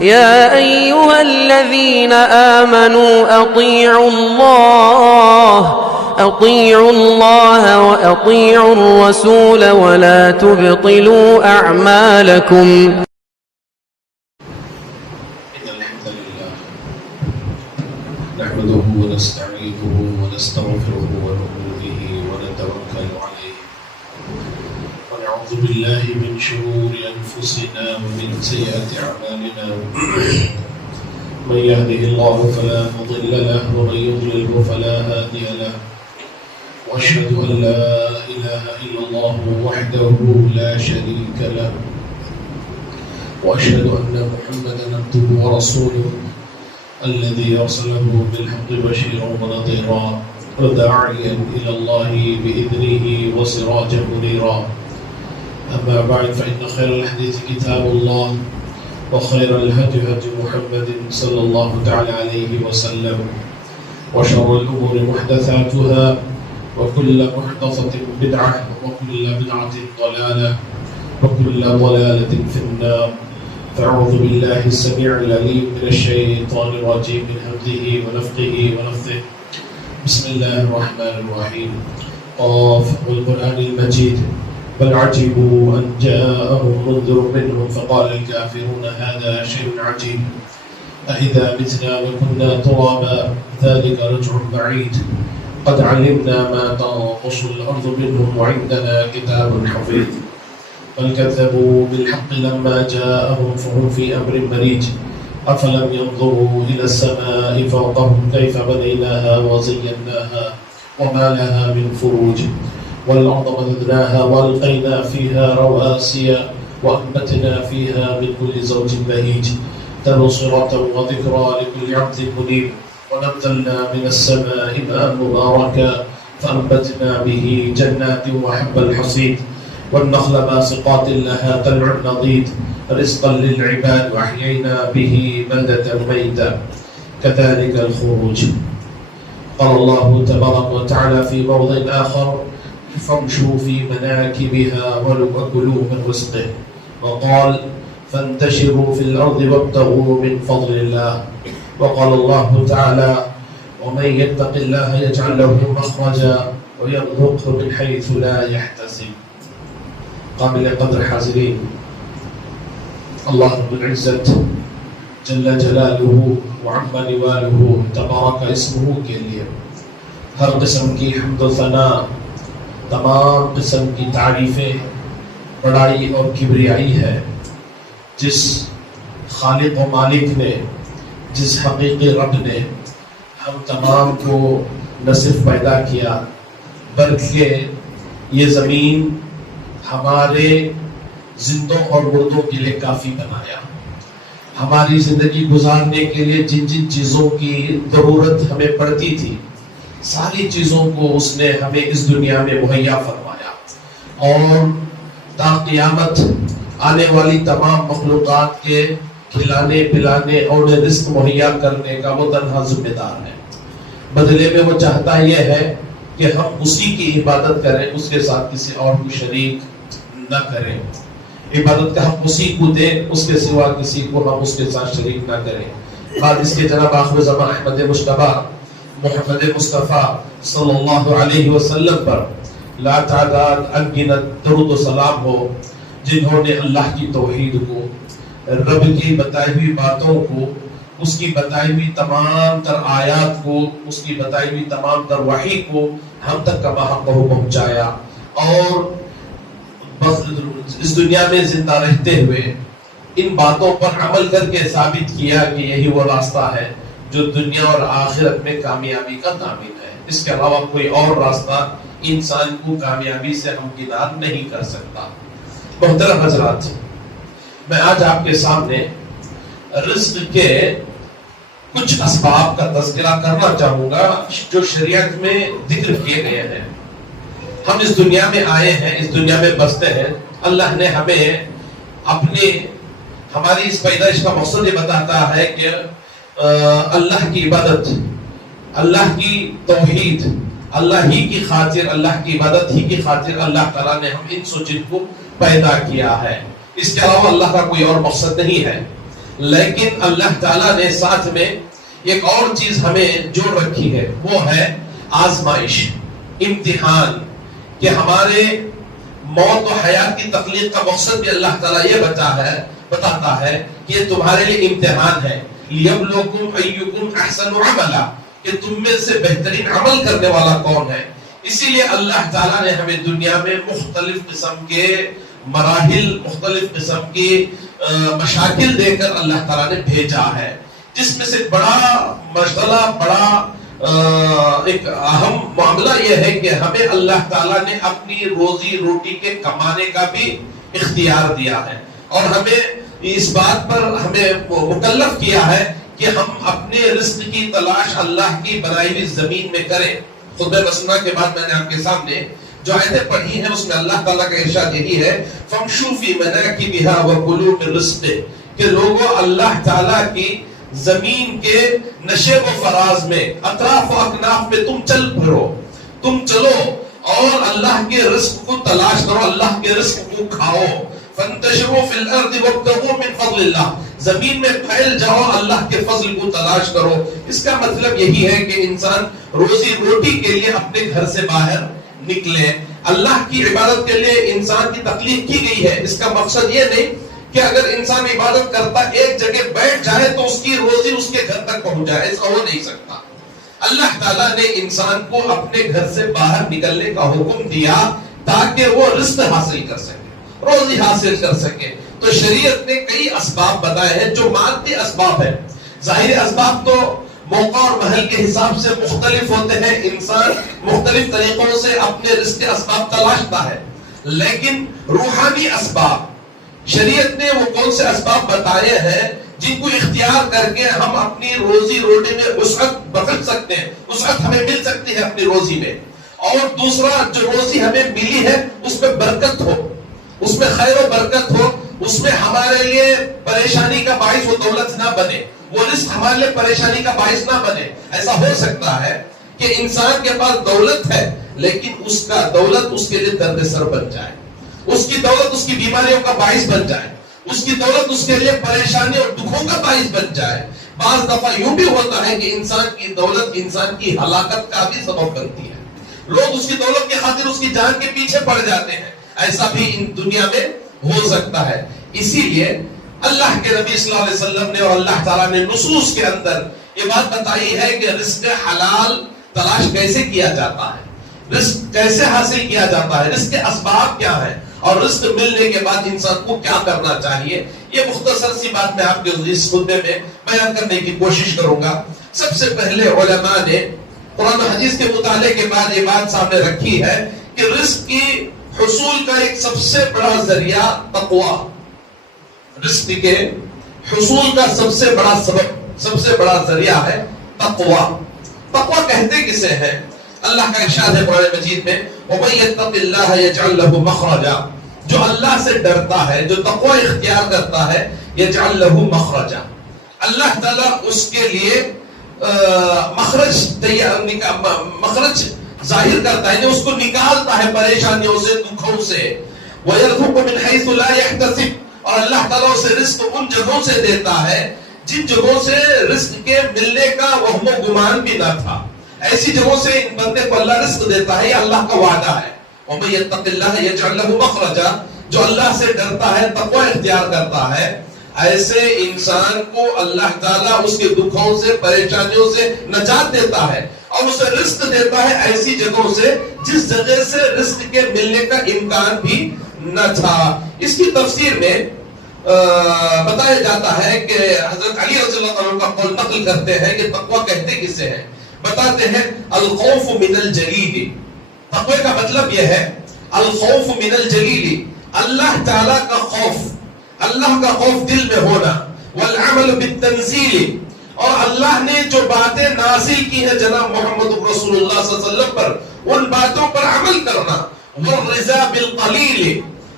يا أيها الذين آمنوا أطيعوا الله وأطيعوا الرسول ولا تبطلوا أعمالكم. إن الحمد لله نحمده ونستعينه ونستغفره ونؤمن به ونتوكل عليه ونعوذ بالله من شرور أنفسنا ومن سيئات أعمالنا من يهده الله فلا مضل له ومن يضلله فلا هادي له وأشهد أن لا إله إلا الله وحده لا شريك له وأشهد أن محمدا عبده ورسوله الذي أرسله بالحق بشيرا ونذيرا وداعيا إلى الله بإذنه وسراجا منيرا. أما بعد فإن خير الحديث كتاب الله وخير الهدي هدي محمد صلى الله تعالى عليه وسلم وشر الأمور محدثاتها وكل محدثة بدعة وكل بدعة ضلالة وكل ضلالة في النار. فأعوذ بالله السميع العليم من الشيطان الرجيم من همزه ونفخه ونفثه. بسم الله الرحمن الرحيم. قاف والقرآن المجيد بل عجبوا أن جاءهم منذر منهم فقال الكافرون هذا شيء عجيب أإذا متنا وكنا ترابا ذلك رجع بعيد قد علمنا ما تنقص الأرض منهم وعندنا كتاب حفيظ بل كذبوا بالحق لما جاءهم فهم في أمر مريج أفلم ينظروا إلى السماء فوقهم كيف بنيناها وزيناها وما لها من فروج والأرض مددناها وألقينا فيها رواسي وأنبتنا فيها من كل زوج بهيج تبصرة وذكرى لكل عبد منيب ونزلنا من السماء ماء مباركا فأنبتنا به جنات وحب الحصيد والنخل باسقات لها طلع نضيد رزقا للعباد وأحيينا به بلدة ميتا كذلك الخروج. قال الله تبارك وتعالى في موضع آخر فامشوا في مناكبها وكلوا من رزقه وقال فانتشروا في الأرض وابتغوا من فضل الله. وقال الله تعالى ومن يتق الله يجعل له مخرجا ويرزقه من حيث لا يحتسب. قابل قدر حاضرین، اللہ رب العزت جل جلالہ وعم نوالہ تبارک اسمہ کے لیے ہر قسم کی حمد و ثنا، تمام قسم کی تعریفیں، بڑائی اور کبریائی ہے. جس خالق و مالک نے، جس حقیقی رب نے ہم تمام کو نہ صرف پیدا کیا بلکہ یہ زمین ہمارے زندوں اور مردوں کے لیے کافی بنایا. ہماری زندگی گزارنے کے لیے جن جن چیزوں کی ضرورت ہمیں پڑتی تھی ساری چیزوں کو اس نے ہمیں اس دنیا میں مہیا فرمایا اور تا قیامت آنے والی تمام مخلوقات کے کھلانے پلانے اور رزق مہیا کرنے کا وہ تنہا ذمہ دار ہے. بدلے میں وہ چاہتا یہ ہے کہ ہم اسی کی عبادت کریں، اس کے ساتھ کسی اور کو شریک نہ کریں. عبادت کا حق اسی کو دیں، اس کے سوا کسی کو ہم اس کے ساتھ شریک نہ کریں. بعد اس کے جناب آخر زمان احمد مجتبی محمد مصطفیٰ صلی اللہ علیہ وسلم پر لا تعداد انگنت درود و سلام ہو، جنہوں نے اللہ کی توحید کو، رب کی بتائی ہوئی باتوں کو، اس کی بتائی ہوئی تمام تر آیات کو، اس کی بتائی ہوئی تمام تر وحی کو ہم تک کما حق پہنچایا اور اس دنیا میں زندہ رہتے ہوئے ان باتوں پر عمل کر کے ثابت کیا کہ یہی وہ راستہ ہے جو دنیا اور آخرت میں کامیابی کا ضامن ہے. اس کے علاوہ کوئی اور راستہ انسان کو کامیابی سے ہمکنار نہیں کر سکتا. محترم حضرات، میں آج آپ کے سامنے رزق کے کچھ اسباب کا تذکرہ کرنا چاہوں گا جو شریعت میں ذکر کیے گئے ہیں. ہم اس دنیا میں آئے ہیں، اس دنیا میں بستے ہیں. اللہ نے ہمیں ہماری اس پیدائش کا مقصد یہ بتاتا ہے کہ اللہ کی عبادت، اللہ کی توحید، اللہ ہی کی خاطر، اللہ کی عبادت ہی کی خاطر اللہ تعالیٰ نے ہم انس و جن کو پیدا کیا ہے. اس کے علاوہ اللہ کا کوئی اور مقصد نہیں ہے. لیکن اللہ تعالیٰ نے ساتھ میں ایک اور چیز ہمیں جوڑ رکھی ہے، وہ ہے آزمائش، امتحان، کہ ہمارے موت و حیات کی تخلیق کا مقصد بھی اللہ تعالیٰ یہ بتاتا ہے کہ یہ تمہارے لیے امتحان ہے، لیبلوکم ایکم احسن عملا، کہ تم میں سے بہترین عمل کرنے والا کون ہے۔ اسی لیے اللہ تعالیٰ نے ہمیں دنیا میں مختلف قسم کے مراحل، مختلف قسم کی مشاکل دے کر اللہ تعالیٰ نے بھیجا ہے، جس میں سے بڑا مسئلہ، بڑا ایک اہم معاملہ یہ ہے کہ ہمیں اللہ تعالیٰ نے اپنی روزی روٹی کے کمانے کا بھی اختیار دیا ہے، اور ہمیں اس بات پر ہمیں مکلف کیا ہے کہ ہم اپنے رزق کی تلاش اللہ کی بنائی ہوئی زمین میں کریں۔ خطبہ مسنہ کے بعد میں نے آپ کے سامنے جو آیتیں پڑھی ہیں اس میں اللہ تعالیٰ کا ارشاد یہی ہے، فَامْشُوا فِي مَنَاكِبِهَا وَكُلُوا مِن رِزْقِهِ، کہ لوگوں اللہ تعالیٰ کی زمین کے نشیب و فراز میں، اطراف و اکناف میں تم چل پھرو، تم چلو اور اللہ کے رزق کو تلاش کرو، اللہ کے رزق کو کھاؤ۔ فَانْتَشِرُوا فِي الْأَرْضِ وَابْتَغُوا مِن فَضْلِ اللَّهِ، زمین میں پھیل جاؤ، اللہ کے فضل کو تلاش کرو۔ اس کا مطلب یہی ہے کہ انسان روزی روٹی کے لیے اپنے گھر سے باہر نکلے۔ اللہ کی عبادت کے لیے انسان کی تخلیق کی گئی ہے، اس کا مقصد یہ نہیں کہ اگر انسان عبادت کرتا ایک جگہ بیٹھ جائے تو اس کی روزی اس کے گھر تک پہنچ جائے، ایسا ہو نہیں سکتا۔ اللہ تعالیٰ نے انسان کو اپنے گھر سے باہر نکلنے کا حکم دیا تاکہ وہ رزق حاصل کر سکے، روزی حاصل کر سکے۔ تو شریعت نے کئی اسباب بتائے ہیں جو مادی اسباب ہیں۔ ظاہری اسباب تو موقع اور محل کے حساب سے مختلف ہوتے ہیں، انسان مختلف طریقوں سے اپنے رزق کے اسباب تلاشتا ہے، لیکن روحانی اسباب شریعت نے وہ کون سے اسباب بتائے ہیں جن کو اختیار کر کے ہم اپنی روزی روٹی میں وسعت بخش سکتے ہیں، وسعت ہمیں مل سکتی ہے اپنی روزی میں۔ اور دوسرا، جو روزی ہمیں ملی ہے اس میں برکت ہو، اس میں خیر و برکت ہو، اس میں ہمارے لیے پریشانی کا باعث وہ دولت نہ بنے، وہ رزق ہمارے لیے پریشانی کا باعث نہ بنے۔ ایسا ہو سکتا ہے کہ انسان کے پاس دولت ہے لیکن اس کا دولت اس کے لیے درد سر بن جائے، اس کی دولت اس کی بیماریوں کا باعث بن جائے، اس کی دولت اس کے لیے پریشانی اور دکھوں کا باعث بن جائے۔ بعض دفعہ یوں بھی ہوتا ہے کہ انسان کی دولت انسان کی ہلاکت کا بھی سبب بنتی ہے، لوگ اس کی دولت کے خاطر اس کی جان کے پیچھے پڑ جاتے ہیں، ایسا بھی ان دنیا میں ہو سکتا ہے۔ اسی لیے اللہ کے نبی صلی اللہ علیہ وسلم نے اور اللہ تعالیٰ نے نصوص کے اندر یہ بات بتائی ہے کہ رزق حلال تلاش کیسے کیا جاتا ہے، رزق کیسے حاصل کیا جاتا ہے، رزق کے اسباب کیا ہیں، اور رزق ملنے کے بعد انسان کو کیا کرنا چاہیے۔ یہ مختصر سی بات میں آپ کے اس خطبے میں بیان کرنے کی کوشش کروں گا۔ سب سے پہلے علماء نے قرآن و حدیث کے مطالعے کے بعد یہ بات سامنے رکھی ہے کہ رزق کی حصول کا ایک سب سے بڑا ذریعہ تقویٰ، رزق کے حصول کا سب سے بڑا سبب، سب سے بڑا ذریعہ ہے تقویٰ۔ تقویٰ کہتے کسے ہیں؟ اللہ کا ارشاد ہے قرآن مجید میں، وَمَن يَتَّقِ اللَّهَ يَجْعَل لَّهُ مَخْرَجًا، جو اللہ سے ڈرتا ہے، جو تقویٰ اختیار کرتا ہے، يَجْعَل لَّهُ مَخْرَجًا، اللہ تعالیٰ اس کے لیے مخرج ظاہر کرتا ہے، اس کو نکالتا ہے پریشانیوں سے، دکھوں سے۔ وَيَرْزُقُ مِنْ حَيْثُ لَا يَحْتَسِبُ، اور اللہ تعالیٰ اسے رزق ان جگہوں سے دیتا ہے جن جگہوں سے رزق کے ملنے کا وہم و گمان بھی نہ تھا، ایسی جگہوں سے ان بندے کو اللہ رزق دیتا ہے، یہ اللہ کا وعدہ ہے۔ وَمَن يَتَّقِ اللَّهَ يَجْعَل لَّهُ مَخْرَجًا، جو اللہ سے ڈرتا ہے، تقویٰ اختیار کرتا ہے، ایسے انسان کو اللہ تعالیٰ اس کے دکھوں سے، پریشانیوں سے نجات دیتا ہے اور اسے رزق دیتا ہے ایسی جگہوں سے جس جگہ سے رزق کے ملنے کا امکان بھی نہ تھا۔ اس کی تفسیر میں بتایا جاتا ہے کہ حضرت علی رضی اللہ عنہ کا قول نقل کرتے ہیں کہ تقویٰ کہتے کسے ہیں؟ بتاتے ہیں الخوف من الجلیل، تقوی کا مطلب یہ ہے الخوف من الجلیل، اللہ تعالیٰ کا خوف، اللہ کا خوف دل میں ہونا، والعمل بالتنزیل، اور اللہ نے جو باتیں نازل کی ہیں جناب محمد رسول اللہ صلی اللہ علیہ وسلم پر، ان باتوں پر عمل کرنا، والرضا بالقلیل،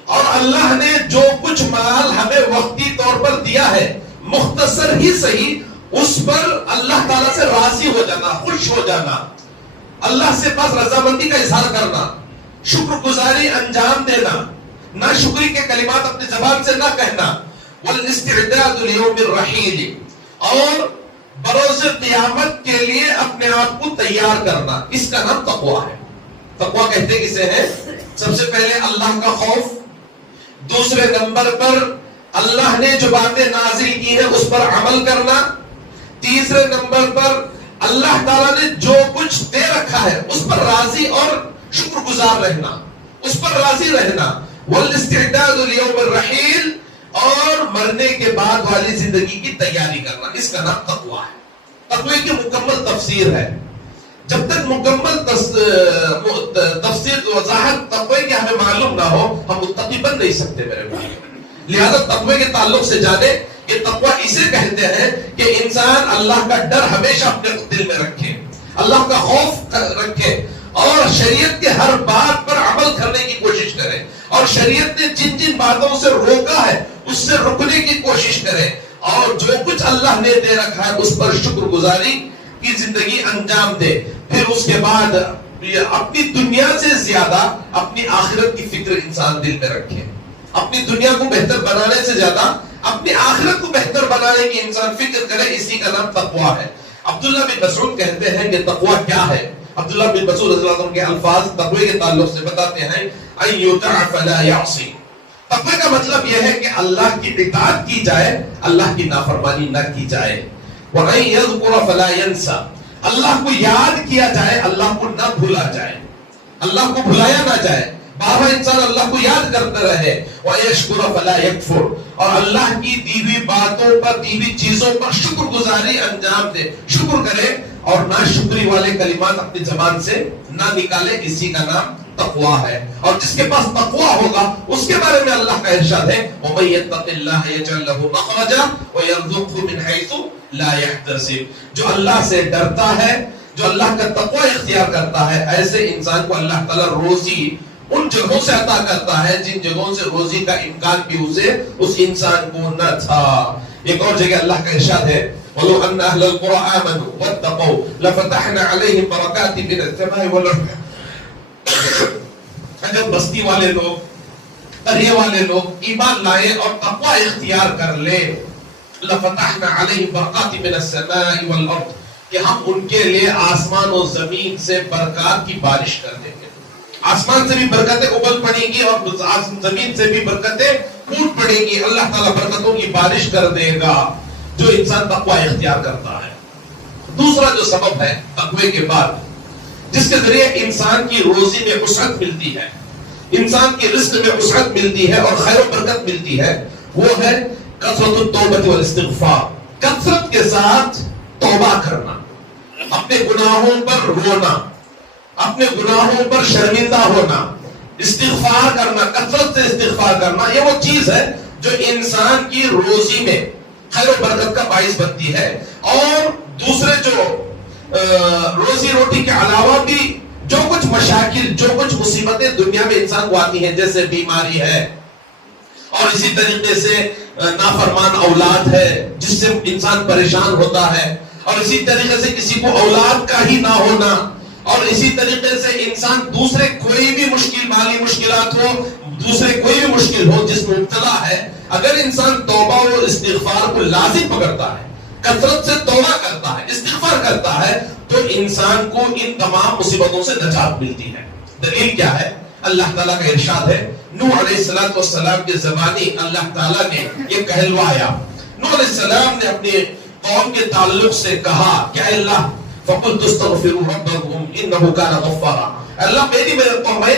اور اللہ نے جو کچھ مال ہمیں وقتی طور پر دیا ہے مختصر ہی صحیح، اس پر اللہ تعالیٰ سے راضی ہو جانا، خوش ہو جانا، اللہ سے بس رضامندی کا اظہار کرنا، شکر گزاری انجام دینا، نہ شکری کے کلمات اپنی زبان سے نہ کہنا، والاستعداد لیوم الرحیل، اور بروز قیامت کے لیے اپنے آپ کو تیار کرنا، اس کا نام تقویٰ ہے۔ تقویٰ کہتے کسے ہیں؟ سب سے پہلے اللہ کا خوف، دوسرے نمبر پر اللہ نے جو باتیں نازل کی ہیں اس پر عمل کرنا، تیسرے نمبر پر اللہ تعالیٰ نے جو کچھ دے رکھا ہے اس پر راضی اور شکر گزار رہنا، اس پر راضی رہنا، والاستعداد لیوم الرحیل، اور مرنے کے بعد والی زندگی کی تیاری کرنا، اس کا نام تقویٰ ہے۔ تقوی کی مکمل تفسیر ہے، جب تک مکمل تفسیر وضاحت تقوی کی ہمیں معلوم نہ ہو ہم متقی بن نہیں سکتے میرے بھائی۔ لہذا تقوی کے تعلق سے جانے کہ تقوی اسے کہتے ہیں کہ انسان اللہ کا ڈر ہمیشہ اپنے دل میں رکھے، اللہ کا خوف رکھے، اور شریعت کے ہر بات پر عمل کرنے کی کوشش کرے، اور شریعت نے جن جن باتوں سے روکا ہے اس سے رکنے کی کوشش کرے، اور جو کچھ اللہ نے دے رکھا ہے اس پر شکر گزاری کی زندگی انجام دے۔ پھر اس کے بعد اپنی دنیا سے زیادہ اپنی آخرت کی فکر انسان دل میں رکھے، اپنی دنیا کو بہتر بنانے سے زیادہ اپنی آخرت کو بہتر بنانے کی انسان فکر کرے، اسی کا نام تقویٰ ہے۔ عبداللہ بن مسعود کہتے ہیں کہ تقویٰ کیا ہے؟ عبداللہ بن مسعود رضی اللہ عنہ کے الفاظ تقوی کے تعلق سے بتاتے ہیں، ان یطع فلا یعصی۔ تقوی کا مطلب یہ ہے کہ اللہ کی اطاعت کی جائے، اللہ کی نافرمانی نہ کی جائے، وَأَن يَذْكُرَ فَلَا يَنْسَى، اللہ کو یاد کیا جائے، اللہ کو نہ بھولا جائے، اللہ کو بھلایا نہ جائے، بار انسان اللہ کو یاد کرتا رہے، وَيَشْكُرَ فَلَا يَكْفُرْ، اور اللہ کی دی ہوئی باتوں پر، دی ہوئی چیزوں پر شکر گزاری انجام دے، شکر کرے، اور نہ شکری والے کلمات اپنی زبان سے نہ نکالے، اسی کا نام تقویٰ ہے۔ اور جس کے پاس تقویٰ ہوگا اس کے بارے میں اللہ کا ارشاد ہے، وَمَن يَتَّقِ اللَّهَ يَجْعَل لَّهُ مَخْرَجًا وَيَرْزُقْهُ مِنْ حَيْثُ لَا يَحْتَسِبُ، جو اللہ سے ڈرتا ہے، جو اللہ کا تقویٰ اختیار کرتا ہے، ایسے انسان کو اللہ تعالیٰ روزی ان جگہوں سے عطا کرتا ہے جن جگہوں سے روزی کا امکان بھی اسے اس انسان کو نہ تھا۔ ایک اور جگہ اللہ کا ارشاد ہے، وَلَوْ أَنَّ أَهْلَ الْقُرَىٰ آمَنُوا وَاتَّقَوْا لَفَتَحْنَا عَلَيْهِمْ بَرَكَاتٍ مِنَ السَّمَاءِ وَالْأَرْضِ، اگر بستی والے لوگ، قریے والے لوگ ایمان لائے اور تقویٰ اختیار کر لے، لَفَتَحْنَا عَلَيْهِمْ بَرَكَاتٍ مِنَ السَّمَاءِ وَالْأَرْضِ، کہ ہم ان کے لیے آسمان و زمین سے برکات کی بارش کر دیں گے، آسمان سے بھی برکتیں ابل پڑیں گی اور زمین سے بھی برکتیں پھوٹ پڑیں گی، اللہ تعالیٰ برکتوں کی بارش کر دے گا جو انسان تقویٰ اختیار کرتا ہے۔ دوسرا جو سبب ہے تقوی کے بعد جس کے ذریعے انسان کی روزی میں وسعت ملتی ہے، انسان کی رزق میں وسعت ملتی ہے اور خیر و برکت ملتی ہے، وہ ہے کثرت التوبہ والاستغفار، کثرت کے ساتھ توبہ کرنا، اپنے گناہوں پر رونا، اپنے گناہوں پر شرمندہ ہونا، استغفار کرنا، کثرت سے استغفار کرنا، یہ وہ چیز ہے جو انسان کی روزی میں خیر و برکت کا باعث بنتی ہے۔ اور دوسرے جو روزی روٹی کے علاوہ بھی جو کچھ مشاکل، جو کچھ مصیبتیں دنیا میں انسان کو آتی ہیں، جیسے بیماری ہے، اور اسی طریقے سے نافرمان اولاد ہے جس سے انسان پریشان ہوتا ہے، اور اسی طریقے سے کسی کو اولاد کا ہی نہ ہونا، اور اسی طریقے سے انسان دوسرے کوئی بھی مشکل، مالی مشکلات ہو، دوسرے کوئی بھی مشکل ہو جس میں مبتلا ہے، اگر انسان توبہ و استغفار کو لازم پکڑتا ہے، کثرت سے توبہ کرتا ہے، استغفار کرتا ہے، تو انسان کو ان تمام مصیبتوں سے نجات ملتی ہے۔ دلیل کیا ہے؟ اللہ تعالیٰ کا ارشاد ہے، نوح علیہ السلام کے زمانے اللہ تعالیٰ نے یہ کہلوایا، نوح علیہ السلام نے اپنے قوم کے تعلق سے کہا کہ اے اللہ فَقُلْتُ اسْتَغْفِرُوا رَبَّكُمْ إِنَّهُ كَانَ غَفَّارًا، اللہ میں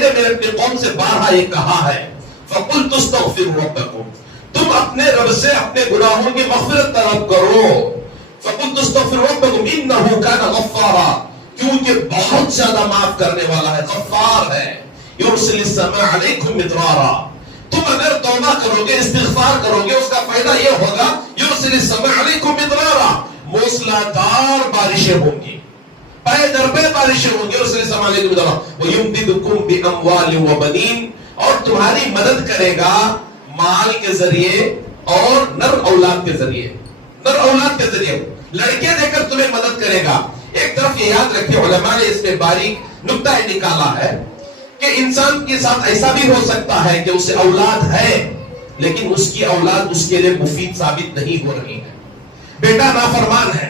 نے میرے قوم سے بارہا یہ کہا ہے، فَقُلْتُ اسْتَغْفِرُوا رَبَّكُمْ، تم اپنے رب سے اپنے گناہوں کی مغفرت طلب کرو، فَقُلْتُ اسْتَغْفِرُوا رَبَّكُمْ إِنَّهُ كَانَ غَفَّارًا، کیونکہ بہت زیادہ معاف کرنے والا ہے، غفار ہے، يُرْسِلِ السَّمَاءَ عَلَيْكُمْ مِدْرَارًا، تم اگر توبہ کرو گے، استغفار کرو گے، اس کا فائدہ یہ ہوگا، يُرْسِلِ السَّمَاءَ عَلَيْكُمْ مِدْرَارًا، موسلادھار بارشیں ہوں گی، پے در پے بارشیں ہوں گی، يُرْسِلِ السَّمَاءَ عَلَيْكُمْ مِدْرَارًا وَيُمْدِدْكُمْ بِأَمْوَالٍ وَبَنِينَ، اور تمہاری مدد کرے گا مال کے ذریعے اور نر اولاد کے ذریعے، نر اولاد کے ذریعے لڑکے دے کر تمہیں مدد کرے گا۔ ایک طرف یہ یاد رکھیں، علماء نے اس میں باریک نکتہ نکالا ہے کہ انسان کے ساتھ ایسا بھی ہو سکتا ہے کہ اسے اولاد ہے لیکن اس کی اولاد اس کے لیے مفید ثابت نہیں ہو رہی ہے. بیٹا نافرمان ہے,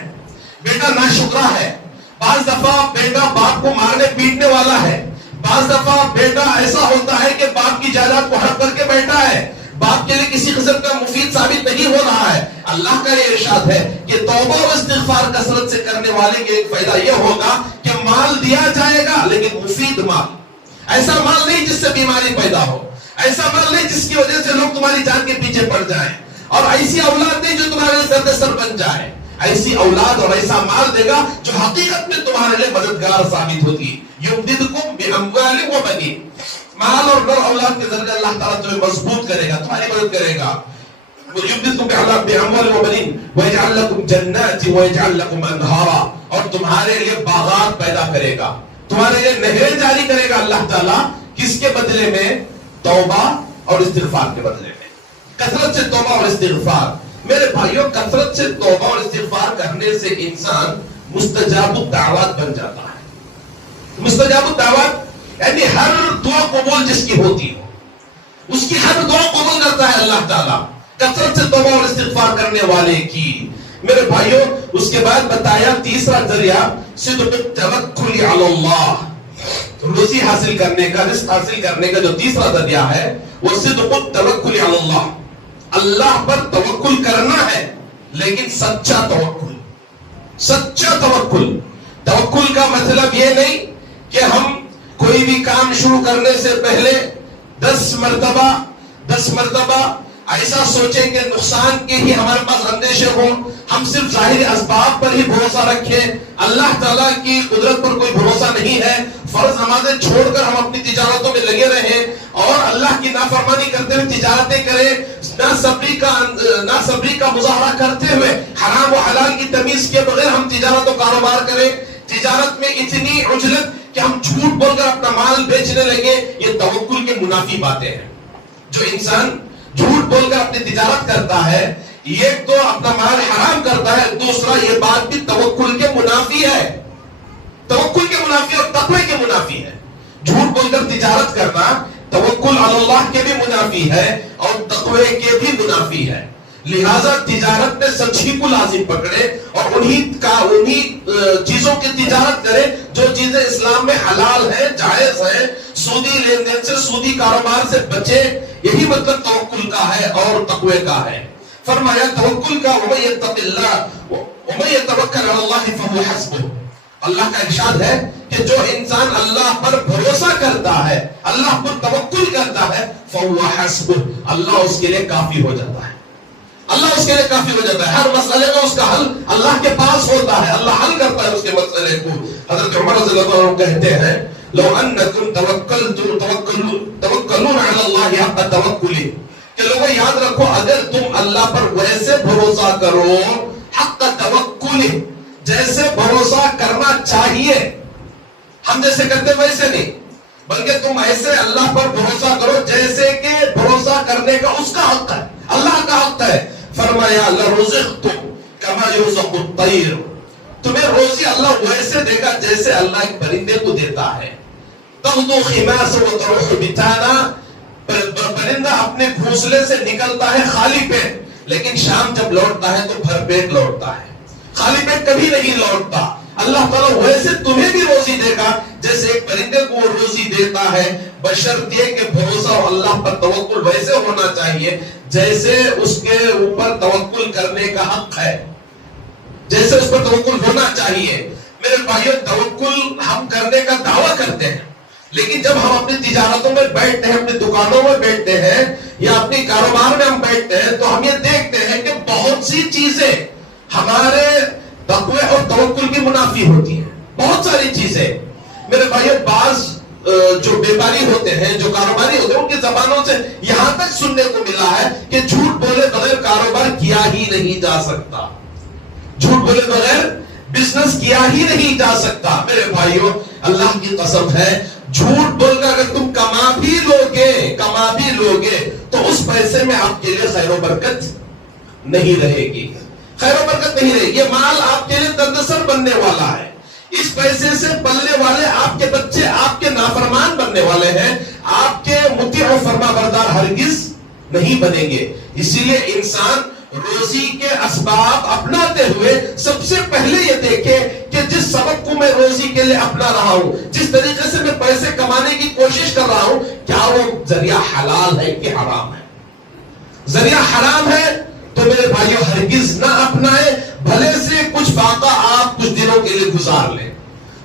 بیٹا ناشکرا ہے, بعض دفعہ بیٹا باپ کو مارنے پیٹنے والا ہے, بعض دفعہ بیٹا ایسا ہوتا ہے کہ باپ کی جائیداد کو ہڑپ کر کے بیٹھا ہے, باپ کے لیے کسی قسم کا مفید ثابت نہیں ہو رہا ہے. اللہ کا یہ ارشاد ہے کہ توبہ و استغفار کثرت سے کرنے والے کے ایک فائدہ یہ ہوگا کہ مال دیا جائے گا لیکن مفید مال, ایسا مال نہیں جس سے بیماری پیدا ہو, ایسا مال نہیں جس کی وجہ سے لوگ تمہاری جان کے پیچھے پڑ جائیں, اور ایسی اولاد نہیں جو تمہارے لیے درد سر بن جائے. ایسی اولاد اور ایسا مال دے گا جو حقیقت میں تمہارے لیے مددگار ثابت ہوتی. یمددکم باموال و بنین, مال اور اولاد کے ذریعے اللہ تعالیٰ تمہیں مضبوط کرے گا, تمہاری مدد کرے گا. یمددکم باموال و بنین ویجعل لکم جنات ویجعل لکم انہارا, اور تمہارے لیے باغات پیدا کرے گا, تمہارے لیے نہریں جاری کرے گا اللہ تعالیٰ. کس کے بدلے میں؟ توبہ اور استغفار کے بدلے میں. کثرت سے توبہ اور استغفار. میرے بھائیوں, کثرت سے توبہ اور استغفار کرنے سے انسان مستجاب الدعوات بن جاتا ہے. مستجاب الدعوات یعنی ہر دعا قبول جس کی ہوتی ہو, اس کی ہر دعا قبول کرتا ہے اللہ تعالیٰ, کثرت سے توبہ اور استغفار کرنے والے کی. میرے بھائیوں, اس کے بعد بتایا تیسرا ذریعہ صدق التوکل علی اللہ. روزی حاصل کرنے کا, رزق حاصل کرنے کا جو تیسرا ذریعہ ہے وہ صدق التوکل علی اللہ. اللہ پر توکل کرنا ہے لیکن سچا توکل. سچا توکل. توکل کا مطلب یہ نہیں کہ ہم کوئی بھی کام شروع کرنے سے پہلے 10 مرتبہ ایسا سوچیں کہ نقصان کے ہی ہمارے پاس اندیشے ہوں, ہم صرف ظاہری اسباب پر ہی بھروسہ رکھیں. اللہ تعالیٰ کی قدرت پر کوئی بھروسہ نہیں ہے. فرض نمازیں چھوڑ کر ہم اپنی تجارتوں میں لگے رہیں اور اللہ کی نافرمانی کرتے ہوئے تجارتیں کریں, ناصبری کا مظاہرہ کرتے ہوئے حرام و حلال کی تمیز کے بغیر ہم تجارت و کاروبار کریں. تجارت میں اتنی عجلت کہ ہم جھوٹ بول کر اپنا مال بیچنے لگے, یہ توکل کے منافی باتیں ہیں. جو انسان جھوٹ بول کر اپنی تجارت کرتا ہے, ایک تو اپنا مال حرام کرتا ہے, دوسرا یہ بات بھی توکل کے منافی ہے. توکل کے منافی اور تقوی کے منافی ہے. جھوٹ بول کر تجارت کرنا توکل علی اللہ کے بھی منافی ہے اور تقوی کے بھی منافی ہے. لہذا تجارت میں سچی کو لازم پکڑے اور انہی چیزوں کی تجارت کرے جو چیزیں اسلام میں حلال ہیں, جائز ہیں. سودی لین دین سے, سودی کاروبار سے بچے. یہی مطلب توکل کا ہے اور تقوی کا ہے. فرمایا توکل کا وَمَن يَتَّقِ اللَّهَ وَمَن يَتَوَكَّلْ عَلَى اللَّهِ فَهُوَ حَسْبُهُ. اللہ کا ارشاد ہے کہ جو انسان اللہ پر بھروسہ کرتا ہے, اللہ پر توکل کرتا ہے, فَهُوَ حَسْبُهُ, اللہ اس کے لیے کافی ہو جاتا ہے. اللہ اس کے لیے کافی ہو جاتا ہے. ہر مسئلے کا اس کا حل اللہ کے پاس ہوتا ہے, اللہ حل کرتا ہے اس کے مسئلے کو. حضرت عمر رضی اللہ عنہ کہتے ہیں لو انکم توکلون علی اللہ حق توکلہ, کہ لوگوں یاد رکھو اگر تم اللہ پر ویسے بھروسہ کرو, حق توکلہ, جیسے بھروسہ کرنا چاہیے, ہم جیسے کرتے ویسے نہیں, بلکہ تم ایسے اللہ پر بھروسہ کرو جیسے کہ بھروسہ کرنے کا اس کا حق ہے, اللہ کا حق ہے. فرمایا لرزقتم کما یرزق الطیر, تمہیں روزی اللہ ویسے دے گا جیسے اللہ ایک پرندے کو دیتا ہے. تغدو خماسا وتروح بطانا, پرندہ اپنے گھونسلے سے نکلتا ہے خالی پیٹ, لیکن شام جب لوٹتا ہے تو بھر پیٹ لوٹتا ہے, خالی پیٹ کبھی نہیں لوٹتا. اللہ تعالیٰ ویسے تمہیں بھی روزی دے گا جیسے ایک پرندے کو وہ روزی دیتا ہے, بشرطیے کہ بھروسہ اور اللہ پر توکل ویسے ہونا چاہیے جیسے اس کے اوپر توکل کرنے کا حق ہے, جیسے اس پر توکل ہونا چاہیے. میرے بھائیوں, توکل ہم کرنے کا دعویٰ کرتے ہیں, لیکن جب ہم اپنی تجارتوں میں بیٹھتے ہیں, اپنی دکانوں میں بیٹھتے ہیں یا اپنی کاروبار میں ہم بیٹھتے ہیں, تو ہم یہ دیکھتے ہیں کہ بہت سی چیزیں ہمارے تقوی اور توکل کی منافی ہوتی ہیں, بہت ساری چیزیں. میرے بھائیوں, بعض جو بیپاری ہوتے ہیں, جو کاروباری ہوتے ہیں, ان کی زبانوں سے یہاں تک سننے کو ملا ہے کہ جھوٹ بولے بغیر کاروبار کیا ہی نہیں جا سکتا, جھوٹ بولے بغیر بزنس کیا ہی نہیں جا سکتا. میرے بھائیوں, اللہ کی قسم ہے, جھوٹ بول کر اگر تم کما بھی لوگے تو اس پیسے میں آپ کے لیے خیر و برکت نہیں رہے گی, خیر و برکت نہیں رہے گی. یہ مال آپ کے لیے دردسر بننے والا ہے, اس پیسے سے پلنے والے آپ کے بچے آپ کے نافرمان بننے والے ہیں, آپ کے مطیع و فرما بردار ہرگز نہیں بنیں گے. اسی لیے انسان روزی کے اسباب اپناتے ہوئے سب سے پہلے یہ دیکھے کہ جس سبب کو میں روزی کے لیے اپنا رہا ہوں, جس طریقے سے میں پیسے کمانے کی کوشش کر رہا ہوں, کیا وہ ذریعہ حلال ہے کہ حرام ہے. ذریعہ حرام ہے تو میرے بھائیوں ہرگز نہ اپنائیں, بھلے سے کچھ فاقہ آپ کچھ دنوں کے لیے گزار لیں,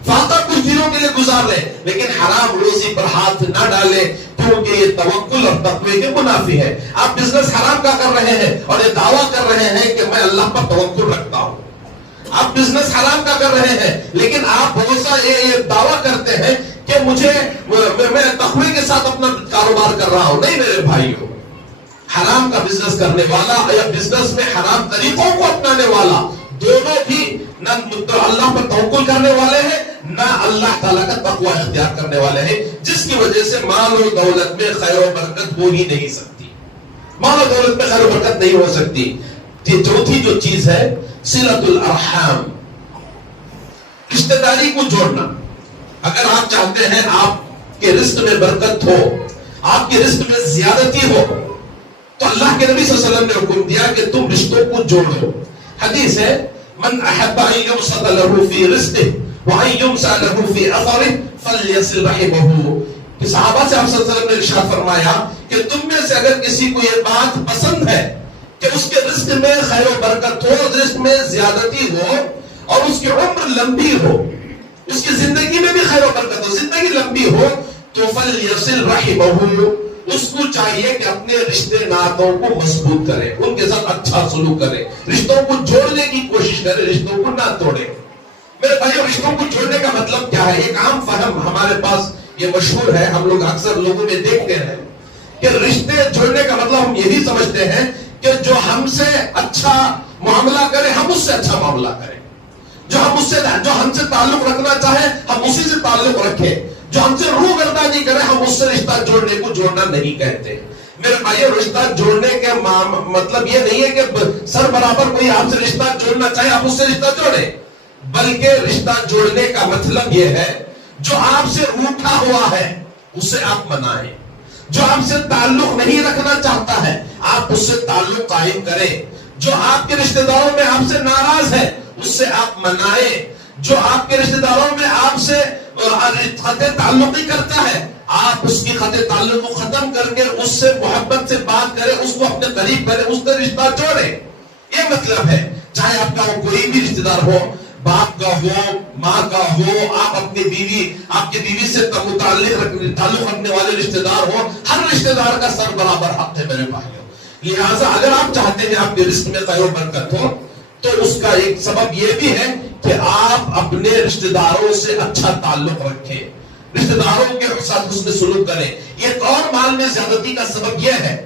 فاقہ کچھ دنوں کے لیے گزار لیں, لیکن حرام روزی پر ہاتھ نہ ڈالیں, کیونکہ یہ توکل اور تقوی کے منافی ہے. آپ بزنس حرام کا کر رہے ہیں اور یہ دعویٰ کر رہے ہیں کہ میں اللہ پر توکل رکھتا ہوں. آپ بزنس حرام کا کر رہے ہیں, لیکن آپ بہت سا یہ دعویٰ کرتے ہیں کہ میں تقوی کے ساتھ اپنا کاروبار کر رہا ہوں. نہیں میرے بھائیوں, حرام کا بزنس کرنے والا یا بزنس میں حرام طریقوں کو اپنانے والا, دونوں بھی نہ اللہ پر توکل کرنے والے ہیں, نہ اللہ تعالیٰ کا تقوی اختیار کرنے والے ہیں, جس کی وجہ سے مال و دولت میں خیر و برکت ہو ہی نہیں سکتی. مال و دولت میں خیر و برکت نہیں ہو سکتی. چوتھی جو چیز ہے صلۃ الارحام, رشتہ داری کو جوڑنا. اگر آپ چاہتے ہیں آپ کے رزق میں برکت ہو, آپ کے رزق میں زیادتی ہو, تو اللہ کے نبی صلی اللہ علیہ وسلم نے حکم دیا کہ تم رشتوں کو جوڑو. حدیث ہے من احب ان يبسط له في رزقه وان يمسع له في اثره فليصل رحمه. کہ صحابہ سے آپ صلی اللہ علیہ وسلم نے ارشاد فرمایا کہ تم میں سے اگر کسی کو یہ بات پسند ہے کہ اس کے رزق میں خیر و برکت ہو, رزق میں زیادتی ہو اور اس کی عمر لمبی ہو, اس کی زندگی میں بھی خیر و برکت ہو, زندگی لمبی ہو, تو فليصل رحمه, اس کو چاہیے کہ اپنے رشتے ناتوں کو مضبوط کرے, ان کے ساتھ اچھا سلوک کرے, رشتوں کو جوڑنے کی کوشش کرے, رشتوں کو نہ توڑے. میرے بھائیو رشتوں کو جوڑنے کا مطلب کیا ہے؟ ایک عام فہم ہمارے پاس یہ مشہور ہے, ہم لوگ اکثر لوگوں میں دیکھتے ہیں کہ رشتے جوڑنے کا مطلب ہم یہی سمجھتے ہیں کہ جو ہم سے اچھا معاملہ کرے ہم اس سے اچھا معاملہ کریں, جو ہم سے تعلق رکھنا چاہے ہم اسی سے تعلق رکھیں, جو ہم سے روح گردانی کرے ہم اس سے رشتہ جوڑنے کو جوڑنا نہیں کہتے. میرے بھائیو رشتہ جوڑنے کے مطلب یہ نہیں ہے کہ سر برابر کوئی آپ سے رشتہ جوڑنا چاہے آپ اس سے رشتہ جوڑے, بلکہ رشتہ جوڑنے کا مطلب یہ ہے جو آپ سے روٹھا ہوا ہے اسے آپ منائیں, جو آپ سے تعلق نہیں رکھنا چاہتا ہے آپ اس سے تعلق قائم کریں, جو آپ کے رشتہ داروں میں آپ سے ناراض ہے اس سے آپ منائیں, جو آپ کے رشتہ داروں میں آپ سے خط تعلق ہی کرتا ہے آپ اس کی خط تعلق کو ختم کر کے اس سے محبت سے بات کریں, اس کو اپنے قریب کریں, اس سے رشتہ جوڑیں. یہ مطلب ہے چاہے آپ کا وہ کوئی بھی رشتہ دار ہو, باپ کا ہو, ماں کا ہو, آپ اپنی بیوی, آپ کی بیوی سے تعلق رکھنے والے رشتہ دار ہو, ہر رشتہ دار کا سر برابر حق ہے میرے بھائیوں. لہٰذا اگر آپ چاہتے ہیں آپ کے رزق میں خیر و برکت ہو تو اس کا ایک سبب یہ بھی ہے کہ آپ اپنے رشتہ داروں سے اچھا تعلق رکھیں, رشتہ داروں کے ساتھ حسن سلوک کریں. ایک اور مال میں زیادتی کا سبب یہ ہے,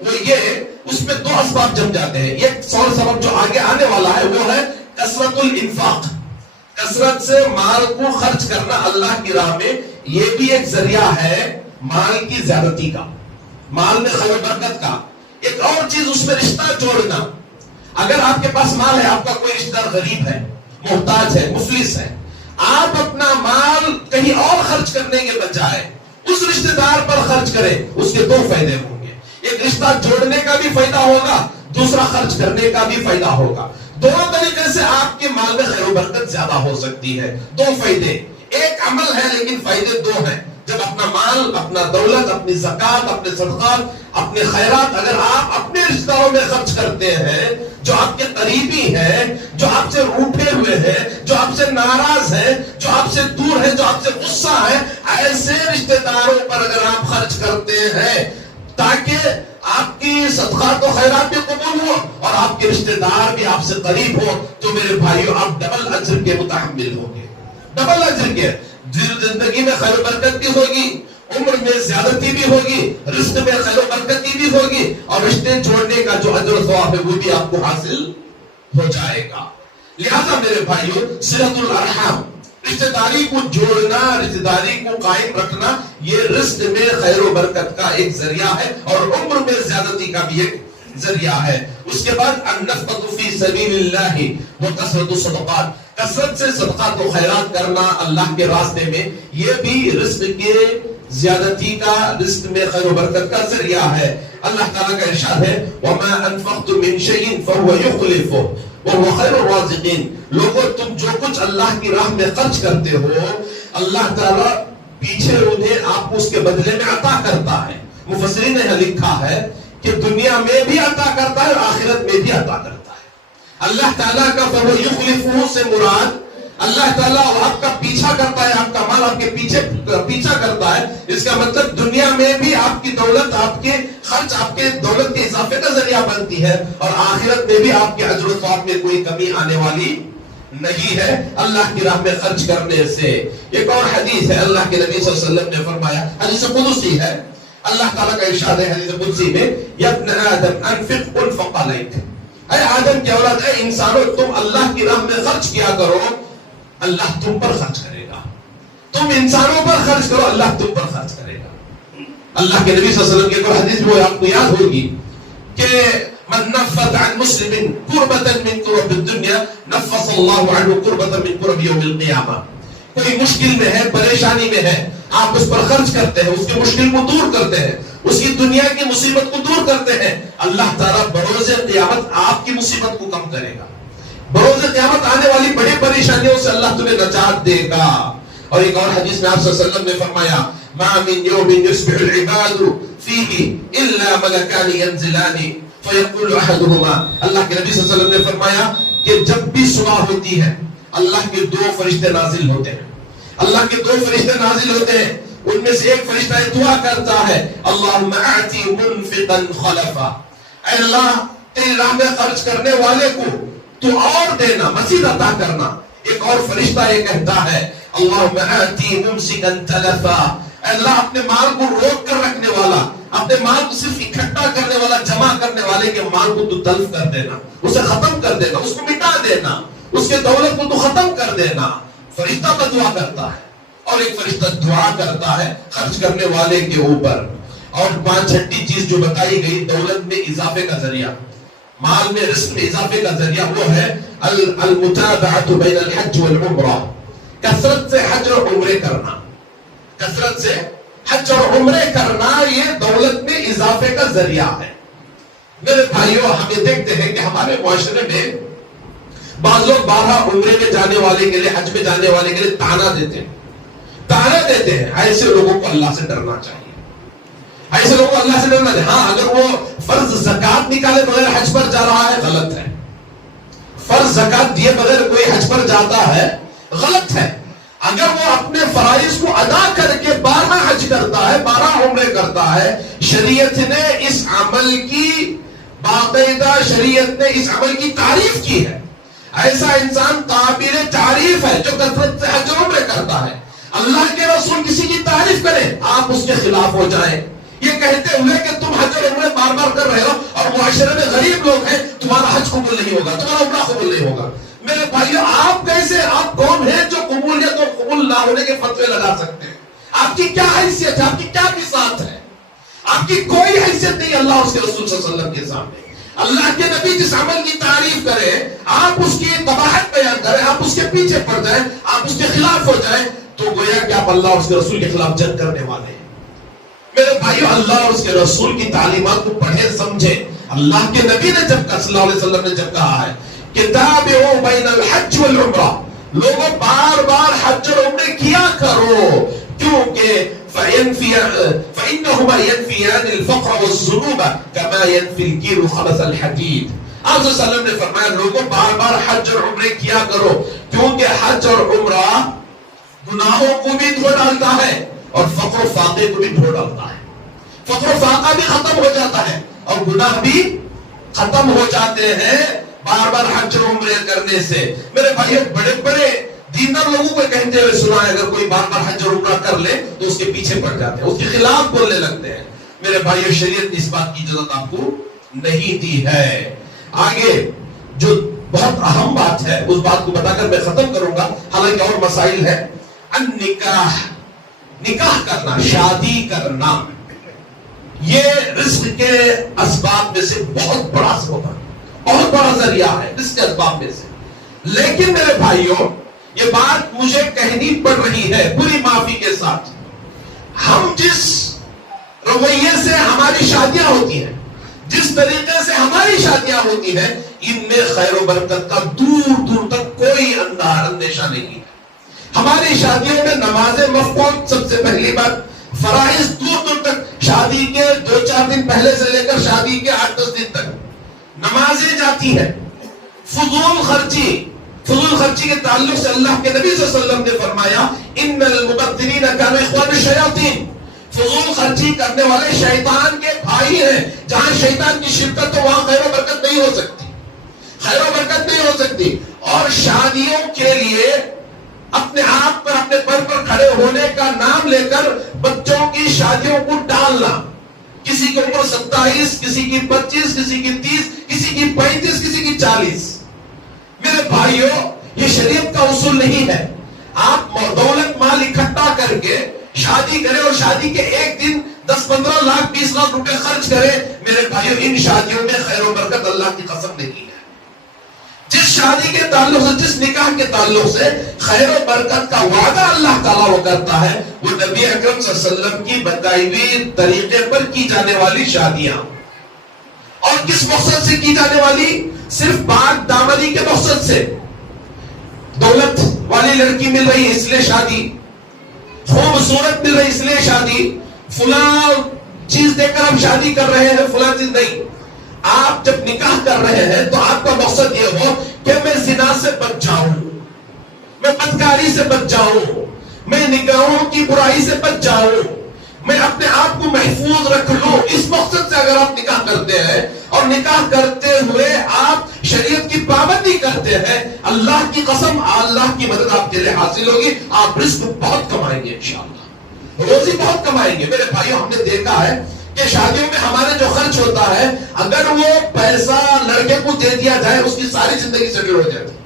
وہ یہ اس میں دو اسباب جم جاتے ہیں. ایک اور سبب جو آگے آنے والا ہے وہ ہے کثرت الانفاق, کثرت سے مال کو خرچ کرنا اللہ کی راہ میں. یہ بھی ایک ذریعہ ہے مال کی زیادتی کا, مال میں خیر و برکت کا. ایک اور چیز اس میں رشتہ جوڑنا. اگر آپ کے پاس مال ہے, آپ کا کوئی رشتہ دار غریب ہے, محتاج ہے, مفلس ہے, آپ اپنا مال کہیں اور خرچ کرنے کے بجائے اس رشتہ دار پر خرچ کریں, اس کے دو فائدے ہوں گے. ایک رشتہ جوڑنے کا بھی فائدہ ہوگا, دوسرا خرچ کرنے کا بھی فائدہ ہوگا. دونوں طریقے سے آپ کے مال میں خیر و برکت زیادہ ہو سکتی ہے. دو فائدے, ایک عمل ہے لیکن فائدے دو ہیں. جب اپنا مال, اپنا دولت, اپنی زکات, اپنے صدقات, اپنے خیرات اگر آپ اپنے رشتہ داروں میں خرچ کرتے ہیں جو آپ کے قریبی ہیں, جو آپ سے روٹھے ہوئے ہیں, جو آپ سے ناراض ہیں, جو آپ سے دور ہیں, جو آپ سے غصہ ہیں, ایسے رشتہ داروں پر اگر آپ خرچ کرتے ہیں تاکہ آپ کی صدقات و خیرات بھی قبول ہو اور آپ کے رشتہ دار بھی آپ سے قریب ہو, تو میرے بھائیو آپ ڈبل اجر کے متحمل ہوں گے, ڈبل اجر کے. زندگی میں خیر و برکت بھی ہوگی, عمر میں زیادتی بھی ہوگی, رزق میں خیر و برکتی بھی ہوگی, اور رشتے جوڑنے کا جو اجر و ثواب ہے وہ بھی آپ کو حاصل ہو جائے گا. لہذا میرے بھائیو صلۃ الارحام, رشتہ داری کو جوڑنا, رشتہ داری کو قائم رکھنا, یہ رزق میں خیر و برکت کا ایک ذریعہ ہے اور عمر میں زیادتی کا بھی ایک ذریعہ ہے. اس کے بعد النفقۃ فی سبیل اللہ و کثرت الصدقات, کثرت سے صدقات و خیرات کرنا اللہ کے راستے میں, یہ بھی رزق کے زیادتی کا رزق میں خیر و برکت کا ذریعہ ہے. اللہ تعالیٰ کا ارشاد ہے وَمَا أَنفَقْتُم مِّن شَيْءٍ فَهُوَ يُخْلِفُهُ وَهُوَ خَيْرُ الرَّازِقِينَ. لوگوں تم جو کچھ اللہ کی راہ میں خرچ کرتے ہو اللہ تعالیٰ پیچھے انہیں آپ کو اس کے بدلے میں عطا کرتا ہے. مفسرین نے لکھا ہے کہ دنیا میں بھی عطا کرتا ہے اور آخرت میں بھی عطا کرتا ہے. اللہ تعالیٰ کا فَهُوَ يُخْلِفُهُ سے مراد اللہ تعالیٰ آپ کا پیچھا کرتا ہے, آپ کا مال آپ کے پیچھا کرتا ہے. اس کا مطلب دنیا میں بھی آپ کی دولت, آپ کے خرچ, آپ کے دولت کے اضافے کا ذریعہ بنتی ہے اور آخرت میں بھی آپ کے اجر و ثواب میں کوئی کمی آنے والی نہیں ہے اللہ کی راہ میں خرچ کرنے سے. ایک اور حدیث ہے, اللہ کے نبی صلی اللہ علیہ وسلم نے فرمایا, حدیث قدسی ہے, اللہ تعالیٰ کا ارشاد ہے حدیث قدسی میں یا ابن آدم انفق انفق علیک. اے آدم کی اولاد, اے انسانوں تم اللہ کی راہ میں خرچ کیا کرو اللہ تم پر خرچ کرے گا. تم انسانوں پر خرچ کرو اللہ تم پر خرچ کرے گا. اللہ کے نبی صلی اللہ علیہ وسلم کی ایک حدیث وہ آپ کو یاد ہوگی کہ من نفث عن مسلم كربة من كرب الدنيا نفث الله عنه كربة من كرب يوم القيامة. کوئی مشکل میں ہے, پریشانی میں ہے, آپ اس پر خرچ کرتے ہیں, اس کی مشکل کو دور کرتے ہیں, اس کی دنیا کی مصیبت کو دور کرتے ہیں, اللہ تعالیٰ بروز قیامت آپ کی مصیبت کو کم کرے گا. بروز قیامت آنے والی بڑی پریشانیوں سے اللہ تمہیں نجات دے گا. اور ایک اور حدیث میں آپ صلی اللہ علیہ وسلم نے فرمایا ما من يوم يصبح العباد فيه الا ملكان ينزلان فيقول احدهما. اللہ کے نبی صلی اللہ علیہ وسلم نے فرمایا کہ جب بھی صبح ہوتی ہے اللہ کے دو فرشتے نازل ہوتے ہیں. اللہ کے دو فرشتے نازل ہوتے ہیں, ان میں سے ایک فرشتہ دعا کرتا ہے اللهم اعطي منفقا خلفا. اے اللہ تیری راہ میں خرچ کرنے والے کو تو اور دینا, مزید عطا کرنا. ایک اور فرشتہ یہ کہتا ہے اللہم آتی ممسکا تلفا. اللہ اپنے مال کو روک کر رکھنے والا, اپنے مال کو صرف اکٹھا کرنے والا, جمع کرنے والے کے مال کو تو تلف کر دینا, اسے ختم کر دینا, اس کو مٹا دینا, اس کے دولت کو تو ختم کر دینا. فرشتہ بدعا کرتا ہے. اور ایک فرشتہ دعا کرتا ہے خرچ کرنے والے کے اوپر. اور 5چھٹی چیز جو بتائی گئی دولت میں اضافے کا ذریعہ, مال میں رزق میں اضافے کا ذریعہ, وہ ہے المتابعۃ بین الحج والعمرہ. کثرت سے حج اور عمرے کرنا, کثرت سے حج اور عمرے کرنا یہ دولت میں اضافے کا ذریعہ ہے. میرے بھائیوں ہم دیکھتے ہیں کہ ہمارے معاشرے میں بعض لوگ 12 عمرے میں جانے والے کے لیے, حج میں جانے والے کے لیے تانا دیتے ہیں. ایسے لوگوں کو اللہ سے ڈرنا چاہیے, ایسے لوگوں کو اللہ سے ڈرنا چاہیے. ہاں اگر وہ فرض زکات نکالے بغیر حج پر جا رہا ہے غلط ہے, فرض زکات دیے بغیر کوئی حج پر جاتا ہے غلط ہے. اگر وہ اپنے فرائض کو ادا کر کے 12 حج کرتا ہے, 12 عمرے کرتا ہے, شریعت نے اس عمل کی باقاعدہ شریعت نے اس عمل کی تعریف کی ہے. ایسا انسان قابل تعریف ہے جو کثرت سے حج و عمرے کرتا ہے. اللہ کے رسول کسی کی تعریف کریں آپ اس کے خلاف ہو جائیں, یہ کہتے ہوئے کہ تم حج اور عمرے بار بار کر رہے ہو اور معاشرے میں غریب لوگ ہیں, تمہارا حج قبول نہیں ہوگا, تمہارا عمرہ قبول نہیں ہوگا. میرے بھائیو آپ کیسے, آپ کون ہیں جو قبولیت اور قبول نہ ہونے کے فتوے لگا سکتے ہیں؟ آپ کی کیا حیثیت ہے, آپ کی کیا بساط ہے؟ آپ کی کوئی حیثیت نہیں اللہ اور اس کے رسول صلی اللہ علیہ وسلم کے سامنے. اللہ کے نبی جس عمل کی تعریف کرے آپ اس کی قباحت بیان کریں, آپ اس کے پیچھے پڑ جائیں, آپ اس کے خلاف ہو جائیں, تو گویا کہ آپ اللہ اور اس کے رسول کے خلاف جنگ کرنے والے ہیں. میرے بھائیو اللہ اور اس کے رسول کی تعلیمات کو پڑھے سمجھے. اللہ کے نبی نے جب صلی اللہ علیہ وسلم نے جب کہا ہے تابعوا بین الحج والعمرہ, لوگوں بار بار حج اور عمرے کیا کرو, کیونکہ فإنهما ينفيان الفقر والذنوب كما ينفي الكير خبث الحديد. آپ صلی اللہ علیہ وسلم نے فرمایا لوگوں بار بار حج اور عمرے کیا کرو, کیونکہ حج اور عمرہ گناہوں کو بھی دھو ڈالتا ہے اور فقر و فاقے کو بھی دھو ڈالتا ہے. فقر و فاقہ بھی ختم ہو جاتا ہے اور گناہ بھی ختم ہو جاتے ہیں بار بار حج اور عمرے کرنے سے. میرے بھائی بڑے بڑے دیندار لوگوں کو کہتے ہوئے سنا ہے اگر کوئی بار بار حج اور عمرہ کر لے تو اس کے پیچھے پڑ جاتے ہیں, اس کے خلاف بولنے لگتے ہیں. میرے بھائیو شریعت نے اس بات کی اجازت آپ کو نہیں دی ہے. آگے جو بہت اہم بات ہے اس بات کو بتا کر میں ختم کروں گا, حالانکہ اور مسائل ہے. النکاح, نکاح کرنا, شادی کرنا, یہ رزق کے اسباب میں سے بہت بڑا سبب ہے, بہت بڑا ذریعہ ہے رزق کے اسباب میں سے. لیکن میرے بھائیوں یہ بات مجھے کہنی پڑ رہی ہے پوری معافی کے ساتھ, ہم جس رویے سے ہماری شادیاں ہوتی ہیں، جس طریقے سے ہماری شادیاں ہوتی ہیں، ان میں خیر و برکت کا دور دور تک کوئی اندیشہ نہیں ہے۔ ہماری شادیوں میں نماز مفقود سب سے پہلی بات، فرائض دور دور تک، شادی کے 2-4 دن پہلے سے لے کر شادی کے 8-10 دن تک نمازیں جاتی ہیں۔ فضول خرچی کے تعلق سے اللہ کے نبی صلی اللہ علیہ وسلم نے فرمایا ان المبذرین کانوا اخوان الشیاطین، فضول خرچی کرنے والے شیطان کے بھائی ہیں۔ جہاں شیطان کی شرکت ہو وہاں خیر و برکت نہیں ہو سکتی، خیر و برکت نہیں ہو سکتی۔ اور شادیوں کے لیے اپنے آپ پر اپنے پر کھڑے ہونے کا نام لے کر بچوں کی شادیوں کو ٹالنا، کسی کی عمر 27، کسی کی 25، کسی کی 30، کسی کی 35، کسی کی 40۔ میرے بھائیوں، یہ شریعت کا اصول نہیں ہے۔ آپ دولت مال اکٹھا کر کے شادی کریں اور شادی کے ایک دن 10-15 لاکھ 20 لاکھ روپے خرچ کریں، میرے بھائیوں ان شادیوں میں خیر و برکت اللہ کی قسم نہیں ہے۔ جس شادی کے تعلق سے، جس نکاح کے تعلق سے خیر و برکت کا وعدہ اللہ تعالیٰ وہ کرتا ہے، وہ نبی اکرم صلی اللہ علیہ وسلم کی بتائی ہوئی طریقے پر کی جانے والی شادیاں۔ اور کس مقصد سے کی جانے والی؟ صرف باغ دامنی کے مقصد سے۔ دولت والی لڑکی مل رہی اس لیے شادی، خوبصورت مل رہی اس لیے شادی، فلاں چیز دے کر ہم شادی کر رہے ہیں، فلاں چیز نہیں۔ آپ جب نکاح کر رہے ہیں تو آپ کا مقصد یہ ہو کہ میں زنا سے بچ جاؤں، میں بدکاری سے بچ جاؤں، میں نگاہوں کی برائی سے بچ جاؤں، میں اپنے آپ کو محفوظ رکھ لوں۔ اس مقصد سے اگر آپ نکاح کرتے ہیں اور نکاح کرتے ہوئے آپ شریعت کی پابندی کرتے ہیں، اللہ کی قسم اللہ کی مدد آپ کے لیے حاصل ہوگی، آپ رزق بہت کمائیں گے انشاءاللہ، روزی بہت کمائیں گے۔ میرے بھائیوں، ہم نے دیکھا ہے کہ شادیوں میں ہمارے جو خرچ ہوتا ہے، اگر وہ پیسہ لڑکے کو دے دیا جائے اس کی ساری زندگی سیٹل ہو جاتی ہے۔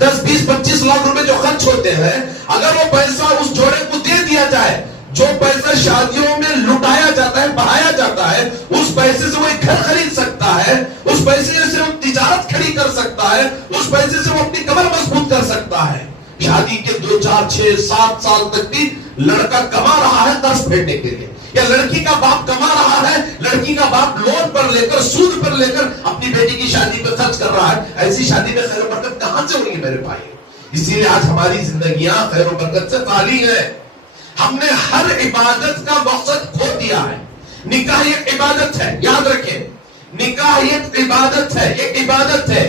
10 20 25 لاکھ روپے جو خرچ ہوتے ہیں، اگر وہ پیسہ اس جوڑے کو دے دیا جائے، جو پیسہ شادیوں میں لٹایا جاتا ہے، بہایا جاتا ہے، اس پیسے سے وہ ایک گھر خرید سکتا ہے، اس پیسے سے وہ تجارت کھڑی کر سکتا ہے، اس پیسے سے وہ اپنی کمر مضبوط کر سکتا ہے۔ شادی کے 2 4 6 7 سال تک بھی لڑکا کما رہا ہے قرض پھیرنے کے لیے، یا لڑکی کا باپ کما رہا ہے، لڑکی کا باپ لون پر لے کر، سود پر لے کر اپنی بیٹی کی شادی پہ خرچ کر رہا ہے۔ ایسی شادی میں خیر و برکت کہاں سے ہوگی میرے بھائی؟ اسی لیے آج ہماری زندگیاں خیر و برکت سے خالی ہیں۔ ہم نے ہر عبادت کا مقصد کھو دیا ہے۔ نکاح ایک عبادت ہے، یاد رکھیں، نکاح ایک عبادت ہے، ایک عبادت ہے،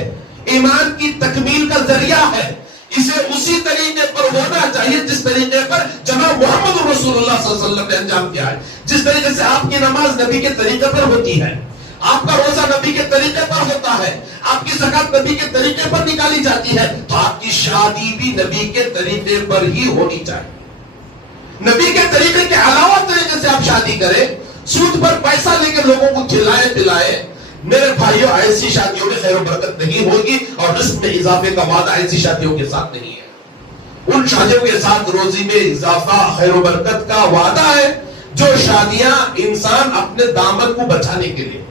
ایمان کی تکمیل کا ذریعہ ہے۔ اسے اسی طریقے پر ہونا چاہیے جس طریقے پر جناب محمد رسول اللہ صلی اللہ علیہ وسلم نے انجام دیا ہے۔ جس طریقے سے آپ کی نماز نبی کے طریقے پر ہوتی ہے، آپ کا روزہ نبی کے طریقے پر ہوتا ہے، آپ کی زکات نبی کے طریقے پر نکالی جاتی ہے، تو آپ کی شادی بھی نبی کے طریقے پر ہی ہونی چاہیے۔ نبی کے طریقے کے علاوہ طریقے سے آپ شادی کریں، سود پر پیسہ لے کے لوگوں کو کھلائے پلائے، میرے بھائیوں ایسی شادیوں میں خیر و برکت نہیں ہوگی، اور رزق میں اضافے کا وعدہ ایسی شادیوں کے ساتھ نہیں ہے۔ ان شادیوں کے ساتھ روزی میں اضافہ، خیر و برکت کا وعدہ ہے، جو شادیاں انسان اپنے دامن کو بچانے کے لیے،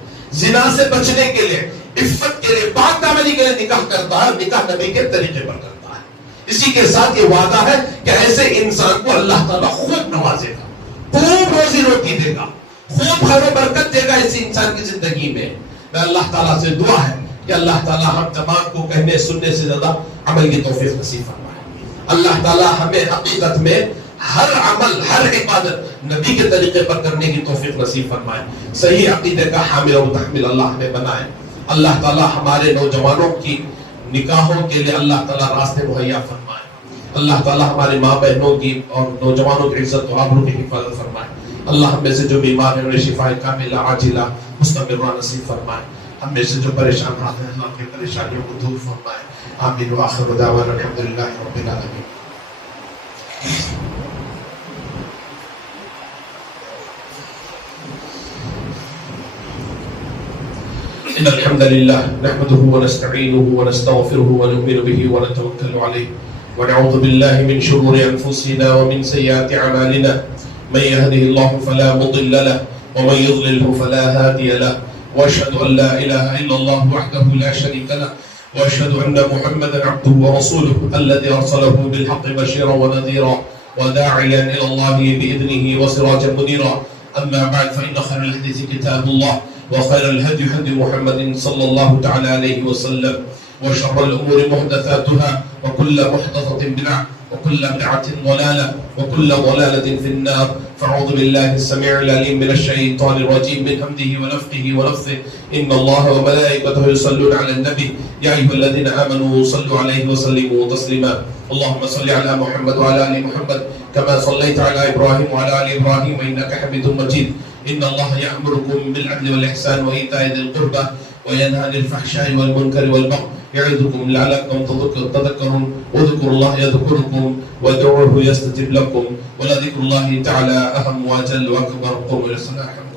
زنا سے بچنے کے لیے، عفت کے لیے، پاک دامنی کے لیے نکاح کرتا ہے، نکاح نبی کے طریقے پر کرتا ہے۔ اسی کے ساتھ یہ وعدہ ہے کہ ایسے انسان کو اللہ تعالیٰ خوب نوازے گا، خوب روزی روٹی دے گا، خوب خیر و برکت دے گا اسی انسان کی زندگی میں۔ میں اللہ تعالیٰ سے دعا ہے کہ اللہ تعالیٰ ہم تمام کو کہنے سننے سے زیادہ عمل کی توفیق نصیب فرمائے۔ اللہ تعالیٰ ہمیں حقیقت میں ہر عمل، ہر عبادت نبی کے طریقے پر کرنے کی توفیق نصیب فرمائے۔ صحیح عقیدے کا حامل و متحمل اللہ ہمیں بنائے۔ اللہ تعالیٰ ہمارے نوجوانوں کی نکاحوں کے لیے اللہ تعالیٰ راستے مہیا فرمائے۔ اللہ تعالیٰ ہمارے ماں بہنوں کی اور نوجوانوں کی عزت و آبرو کی حفاظت فرمائے۔ اللہ ہم میں سے جو بیمار ہیں انہیں شفا کاملہ عاجلہ مستمرہ نصیب فرمائے۔ ہم میں سے جو پریشان ہیں اللہ کی پریشانیوں کو دور فرمائے۔ آمین وآخر دعوانا الحمدللہ رب العالمین۔ إن الحمد لله نحمده ونستعينه ونستغفره ونؤمن به ونتوكل عليه ونعوذ بالله من شرور أنفسنا ومن سيئات أعمالنا من يهده الله فلا مضل له ومن يضلله فلا هادي له وأشهد أن لا إله إلا الله وحده لا شريك له وأشهد أن محمدا عبده ورسوله الذي أرسله بالحق بشيرا ونذيرا وداعيا إلى الله بإذنه وسراجا منيرا. أما بعد فإن خير الحديث كتاب الله وخير الهدي هدي محمد صلى الله تعالى عليه وسلم وشر الأمور محدثاتها وكل محدثة بدعة وكل بدعة ضلالة وكل ضلالة في النار. فأعوذ بالله السميع العليم من الشيطان الرجيم من همزه ونفخه ونفثه. إن الله وملائكته يصلون على النبي يا أيها الذين آمنوا صلوا عليه وسلموا تسليما. اللهم صل على محمد وعلى آل محمد كما صليت على إبراهيم وعلى آل إبراهيم إنك حميد مجيد. إن الله يأمركم بالعدل والإحسان وإيتاء ذي القربى وينهى عن الفحشاء والمنكر والبغي يعظكم لعلكم تذكرون. واذكروا الله يذكركم وادعوه يستجب لكم ولذكر الله تعالى أهم وأجل وأكبر. قوموا إلى الصلاة.